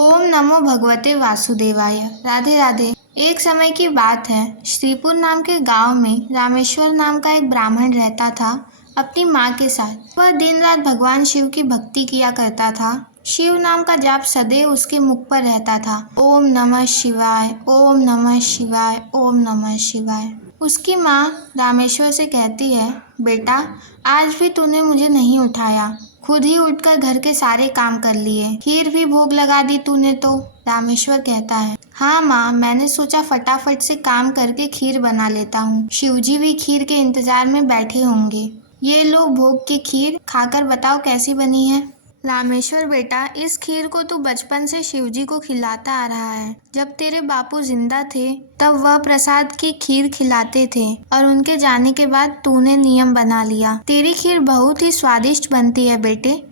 ओम नमो भगवते वासुदेवाय। राधे राधे। एक समय की बात है, श्रीपुर नाम के गांव में रामेश्वर नाम का एक ब्राह्मण रहता था अपनी माँ के साथ। वह दिन रात भगवान शिव की भक्ति किया करता था। शिव नाम का जाप सदैव उसके मुख पर रहता था। ओम नमः शिवाय, ओम नमः शिवाय, ओम नमः शिवाय। उसकी माँ रामेश्वर से कहती है, बेटा आज भी तूने मुझे नहीं उठाया, खुद ही उठकर घर के सारे काम कर लिए, खीर भी भोग लगा दी तूने तो। रामेश्वर कहता है, हाँ माँ, मैंने सोचा फटाफट से काम करके खीर बना लेता हूँ। शिवजी भी खीर के इंतजार में बैठे होंगे। ये लो भोग की खीर, खाकर बताओ कैसी बनी है। रामेश्वर बेटा, इस खीर को तू बचपन से शिवजी को खिलाता आ रहा है। जब तेरे बापू जिंदा थे तब वह प्रसाद की खीर खिलाते थे और उनके जाने के बाद तूने नियम बना लिया। तेरी खीर बहुत ही स्वादिष्ट बनती है बेटे।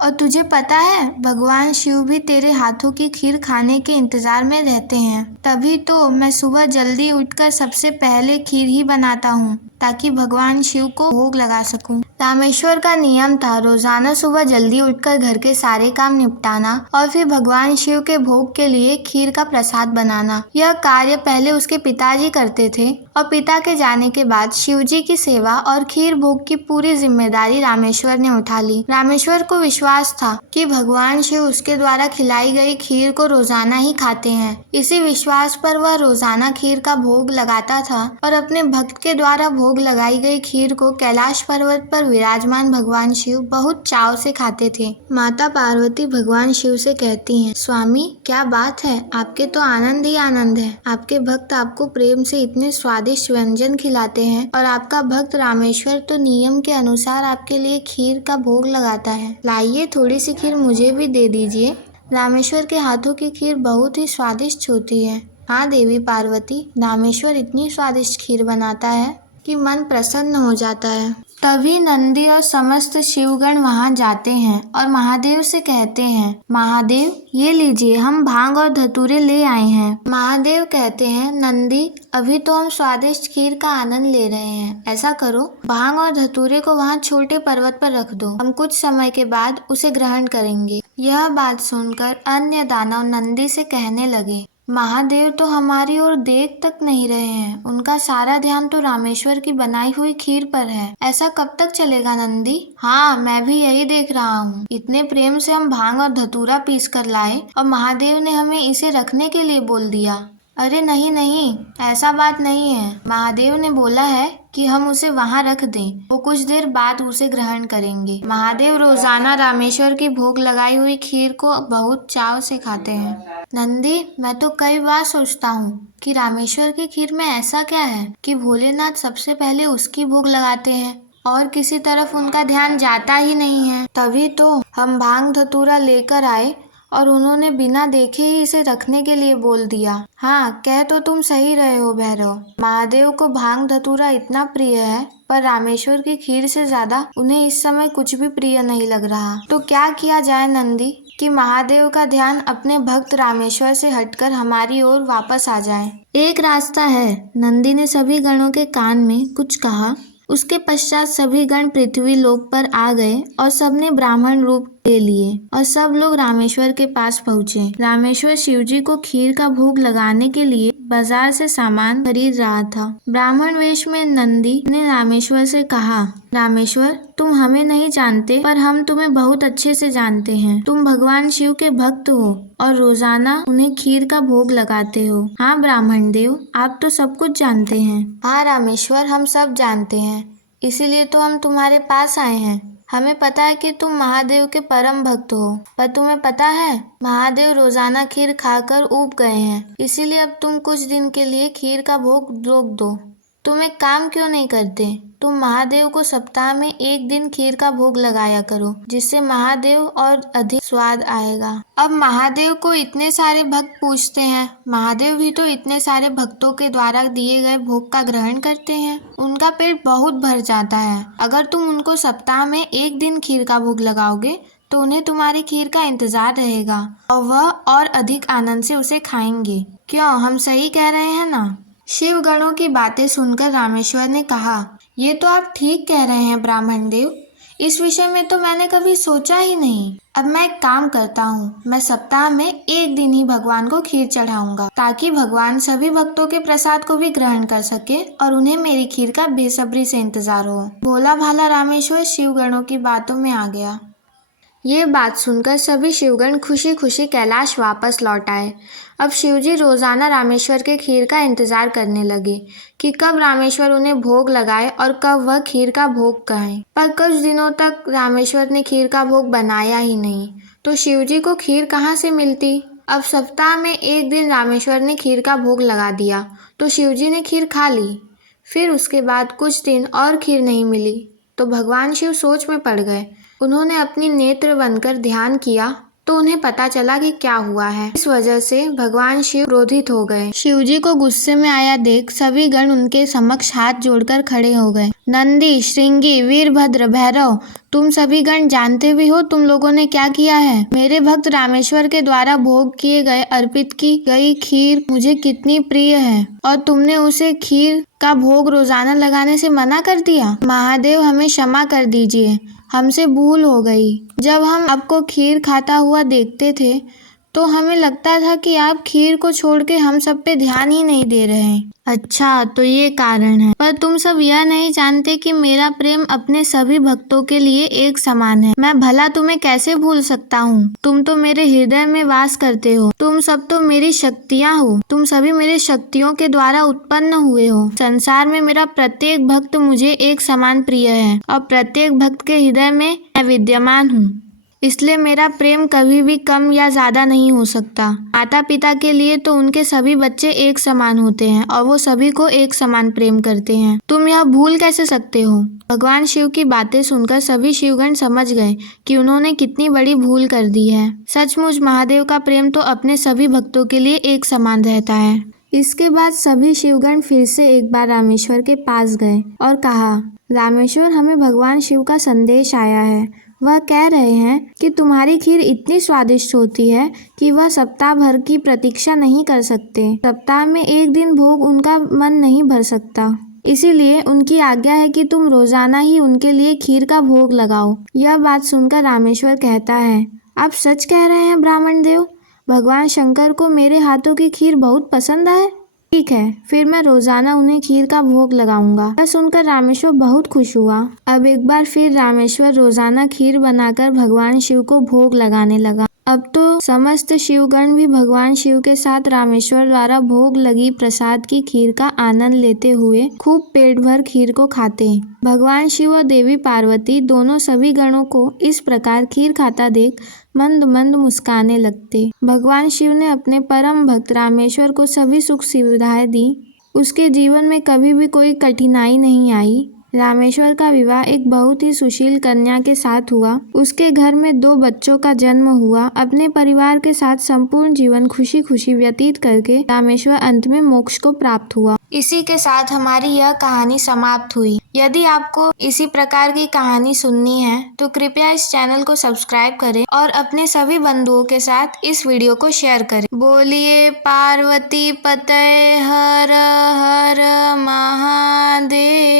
और तुझे पता है, भगवान शिव भी तेरे हाथों की खीर खाने के इंतजार में रहते हैं। तभी तो मैं सुबह जल्दी उठकर सबसे पहले खीर ही बनाता हूँ ताकि भगवान शिव को भोग लगा सकूं। रामेश्वर का नियम था रोजाना सुबह जल्दी उठकर घर के सारे काम निपटाना और फिर भगवान शिव के भोग के लिए खीर का प्रसाद बनाना। यह कार्य पहले उसके पिताजी करते थे और पिता के जाने के बाद शिवजी की सेवा और खीर भोग की पूरी जिम्मेदारी रामेश्वर ने उठा ली। रामेश्वर को विश्वास था कि भगवान शिव उसके द्वारा खिलाई गई खीर को रोजाना ही खाते हैं। इसी विश्वास पर वह रोजाना खीर का भोग लगाता था और अपने भक्त के द्वारा भोग लगाई गई खीर को कैलाश पर्वत पर विराजमान भगवान शिव बहुत चाव से खाते थे। माता पार्वती भगवान शिव से कहती हैं, स्वामी क्या बात है, आपके तो आनंद ही आनंद है। आपके भक्त आपको प्रेम से इतने स्वादिष्ट व्यंजन खिलाते हैं और आपका भक्त रामेश्वर तो नियम के अनुसार आपके लिए खीर का भोग लगाता है। लाइए थोड़ी सी खीर मुझे भी दे दीजिए। रामेश्वर के हाथों की खीर बहुत ही स्वादिष्ट होती है। हाँ देवी पार्वती, रामेश्वर इतनी स्वादिष्ट खीर बनाता है कि मन प्रसन्न हो जाता है। तभी नंदी और समस्त शिवगण वहां जाते हैं और महादेव से कहते हैं, महादेव ये लीजिए, हम भांग और धतूरे ले आए हैं। महादेव कहते हैं, नंदी अभी तो हम स्वादिष्ट खीर का आनंद ले रहे हैं। ऐसा करो, भांग और धतूरे को वहाँ छोटे पर्वत पर रख दो, हम कुछ समय के बाद उसे ग्रहण करेंगे। यह बात सुनकर अन्य दानव नंदी से कहने लगे, महादेव तो हमारी ओर देख तक नहीं रहे हैं, उनका सारा ध्यान तो रामेश्वर की बनाई हुई खीर पर है। ऐसा कब तक चलेगा नंदी? हाँ, मैं भी यही देख रहा हूँ। इतने प्रेम से हम भांग और धतूरा पीस कर लाए और महादेव ने हमें इसे रखने के लिए बोल दिया। अरे नहीं नहीं, ऐसा बात नहीं है। महादेव ने बोला है कि हम उसे वहाँ रख दें, वो कुछ देर बाद उसे ग्रहण करेंगे। महादेव रोजाना रामेश्वर की भोग लगाई हुई खीर को बहुत चाव से खाते हैं। नंदी, मैं तो कई बार सोचता हूँ कि रामेश्वर की खीर में ऐसा क्या है कि भोलेनाथ सबसे पहले उसकी भोग लगाते हैं और किसी तरफ उनका ध्यान जाता ही नहीं है। तभी तो हम भांग धतूरा लेकर आए और उन्होंने बिना देखे ही इसे रखने के लिए बोल दिया। हाँ, कह तो तुम सही रहे हो भैरव। महादेव को भांग धतूरा इतना प्रिय है, पर रामेश्वर की खीर से ज्यादा उन्हें इस समय कुछ भी प्रिय नहीं लग रहा। तो क्या किया जाए नंदी कि महादेव का ध्यान अपने भक्त रामेश्वर से हटकर हमारी ओर वापस आ जाए? एक रास्ता है। नंदी ने सभी गणों के कान में कुछ कहा। उसके पश्चात सभी गण पृथ्वी लोक पर आ गए और सबने ब्राह्मण रूप ले लिए और सब लोग रामेश्वर के पास पहुँचे। रामेश्वर शिवजी को खीर का भोग लगाने के लिए बाजार से सामान खरीद रहा था। ब्राह्मण वेश में नंदी ने रामेश्वर से कहा, रामेश्वर तुम हमें नहीं जानते पर हम तुम्हें बहुत अच्छे से जानते हैं। तुम भगवान शिव के भक्त हो और रोजाना उन्हें खीर का भोग लगाते हो। हाँ ब्राह्मण देव, आप तो सब कुछ जानते हैं। हाँ रामेश्वर, हम सब जानते हैं, इसीलिए तो हम तुम्हारे पास आए हैं। हमें पता है कि तुम महादेव के परम भक्त हो, पर तुम्हें पता है महादेव रोजाना खीर खाकर ऊब गए हैं, इसीलिए अब तुम कुछ दिन के लिए खीर का भोग रोक दो। तुम एक काम क्यों नहीं करते, तुम महादेव को सप्ताह में एक दिन खीर का भोग लगाया करो, जिससे महादेव और अधिक स्वाद आएगा। अब महादेव को इतने सारे भक्त पूछते हैं, महादेव भी तो इतने सारे भक्तों के द्वारा दिए गए भोग का ग्रहण करते हैं, उनका पेट बहुत भर जाता है। अगर तुम उनको सप्ताह में एक दिन खीर का भोग लगाओगे तो उन्हें तुम्हारी खीर का इंतजार रहेगा और वह और अधिक आनंद से उसे खाएंगे। क्यों, हम सही कह रहे हैं ना? शिव गणों की बातें सुनकर रामेश्वर ने कहा, ये तो आप ठीक कह रहे हैं ब्राह्मण देव, इस विषय में तो मैंने कभी सोचा ही नहीं। अब मैं एक काम करता हूँ, मैं सप्ताह में एक दिन ही भगवान को खीर चढ़ाऊंगा, ताकि भगवान सभी भक्तों के प्रसाद को भी ग्रहण कर सके और उन्हें मेरी खीर का बेसब्री से इंतजार हो। भोला भाला रामेश्वर शिवगणों की बातों में आ गया। ये बात सुनकर सभी शिवगण खुशी खुशी कैलाश वापस लौट आए। अब शिवजी रोजाना रामेश्वर के खीर का इंतजार करने लगे कि कब रामेश्वर उन्हें भोग लगाए और कब वह खीर का भोग खाएं। पर कुछ दिनों तक रामेश्वर ने खीर का भोग बनाया ही नहीं, तो शिवजी को खीर कहाँ से मिलती। अब सप्ताह में एक दिन रामेश्वर ने खीर का भोग लगा दिया तो शिवजी ने खीर खा ली। फिर उसके बाद कुछ दिन और खीर नहीं मिली तो भगवान शिव सोच में पड़ गए। उन्होंने अपनी नेत्र बनकर ध्यान किया तो उन्हें पता चला कि क्या हुआ है। इस वजह से भगवान शिव क्रोधित हो गए। शिवजी को गुस्से में आया देख सभी गण उनके समक्ष हाथ जोड़कर खड़े हो गए। नंदी, श्रृंगी, वीरभद्र, भैरव, तुम सभी गण जानते भी हो तुम लोगों ने क्या किया है। मेरे भक्त रामेश्वर के द्वारा भोग किए गए अर्पित की गई खीर मुझे कितनी प्रिय है और तुमने उसे खीर का भोग रोजाना लगाने से मना कर दिया। महादेव हमें क्षमा कर दीजिए, हमसे भूल हो गई। जब हम आपको खीर खाता हुआ देखते थे तो हमें लगता था कि आप खीर को छोड़ के हम सब पे ध्यान ही नहीं दे रहे हैं। अच्छा, तो ये कारण है। पर तुम सब यह नहीं जानते कि मेरा प्रेम अपने सभी भक्तों के लिए एक समान है। मैं भला तुम्हें कैसे भूल सकता हूँ। तुम तो मेरे हृदय में वास करते हो। तुम सब तो मेरी शक्तियाँ हो। तुम सभी मेरे शक्तियों के द्वारा उत्पन्न हुए हो। संसार में मेरा प्रत्येक भक्त मुझे एक समान प्रिय है और प्रत्येक भक्त के हृदय में मैं विद्यमान हूँ। इसलिए मेरा प्रेम कभी भी कम या ज्यादा नहीं हो सकता। माता पिता के लिए तो उनके सभी बच्चे एक समान होते हैं और वो सभी को एक समान प्रेम करते हैं। तुम यह भूल कैसे सकते हो। भगवान शिव की बातें सुनकर सभी शिवगण समझ गए कि उन्होंने कितनी बड़ी भूल कर दी है। सचमुच महादेव का प्रेम तो अपने सभी भक्तों के लिए एक समान रहता है। इसके बाद सभी शिवगण फिर से एक बार रामेश्वर के पास गए और कहा, रामेश्वर, हमें भगवान शिव का संदेश आया है। वह कह रहे हैं कि तुम्हारी खीर इतनी स्वादिष्ट होती है कि वह सप्ताह भर की प्रतीक्षा नहीं कर सकते। सप्ताह में एक दिन भोग उनका मन नहीं भर सकता, इसीलिए उनकी आज्ञा है कि तुम रोजाना ही उनके लिए खीर का भोग लगाओ। यह बात सुनकर रामेश्वर कहता है, आप सच कह रहे हैं ब्राह्मण देव। भगवान शंकर को मेरे हाथों की खीर बहुत पसंद है। ठीक है, फिर मैं रोजाना उन्हें खीर का भोग लगाऊंगा। यह सुनकर रामेश्वर बहुत खुश हुआ। अब एक बार फिर रामेश्वर रोजाना खीर बनाकर भगवान शिव को भोग लगाने लगा। अब तो समस्त शिवगण भी भगवान शिव के साथ रामेश्वर द्वारा भोग लगी प्रसाद की खीर का आनंद लेते हुए खूब पेट भर खीर को खाते। भगवान शिव और देवी पार्वती दोनों सभी गणों को इस प्रकार खीर खाता देख मंद मंद मुस्काने लगते। भगवान शिव ने अपने परम भक्त रामेश्वर को सभी सुख सुविधाएं दी। उसके जीवन में कभी भी कोई कठिनाई नहीं आई। रामेश्वर का विवाह एक बहुत ही सुशील कन्या के साथ हुआ। उसके घर में 2 बच्चों का जन्म हुआ। अपने परिवार के साथ संपूर्ण जीवन खुशी खुशी व्यतीत करके रामेश्वर अंत में मोक्ष को प्राप्त हुआ। इसी के साथ हमारी यह कहानी समाप्त हुई। यदि आपको इसी प्रकार की कहानी सुननी है तो कृपया इस चैनल को सब्सक्राइब करें और अपने सभी बंधुओं के साथ इस वीडियो को शेयर करें। बोलिए पार्वती पतये हर हर महादेव।